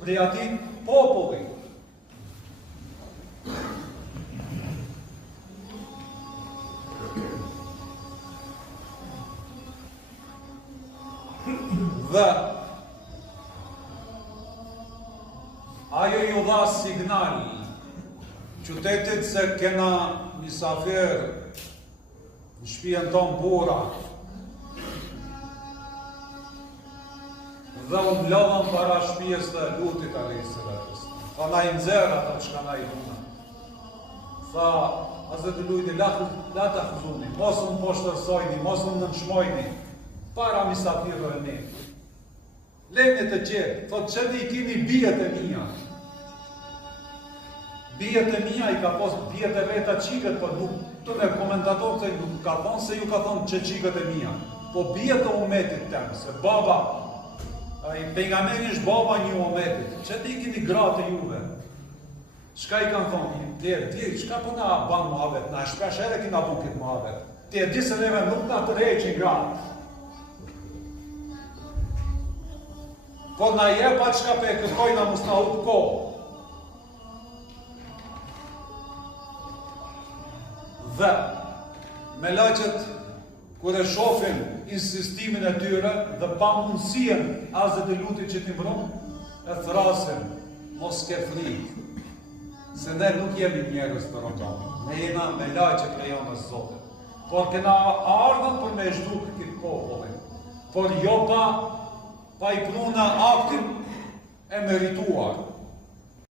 prej atij populli. Dhe ajo ju dha signal qytetit se kena misafir në shtëpinë tonë bura. Dhe u mlodhën para shtëpisë të Lutit alayhis. Tha na i nxerr ata çka na i duna. Tha Hazreti Luti la ta huzuni, mos u poshtërsojni, mos u nënçmojni para misafirëve ne. Lejni të qetë, thot që i kini bijet e mija. Bijet e mija i ka pos bijet e veta qikët, për nuk të me komentatorët e nuk ka thonë se ju ka thonë që qikët e mija. Po bijet e umetit temë, se baba, i pejgamberi është baba një umetit, që i kini gratë e juve. Shka i kanë thonë, ti, shka po na banë muhabet, na shpesh edhe kina bu këtë muhabet. Ti e disë neve nuk na të reqin gratë. Po na jepa qka pe kërkojna mus na hup kohë. Dhe, me laqet, kur e shofin insistimin e tyre dhe pa mundësien Hazret e Lutit që t'i mbron, e thrasin, mos ke frikë, se ne nuk jemi njerëz të rëndonë, ne jena me laqet e jonës Zotit. Por kena ardhën për me zhduk këtë popullin, por jo pa i pruna aktin e merituar.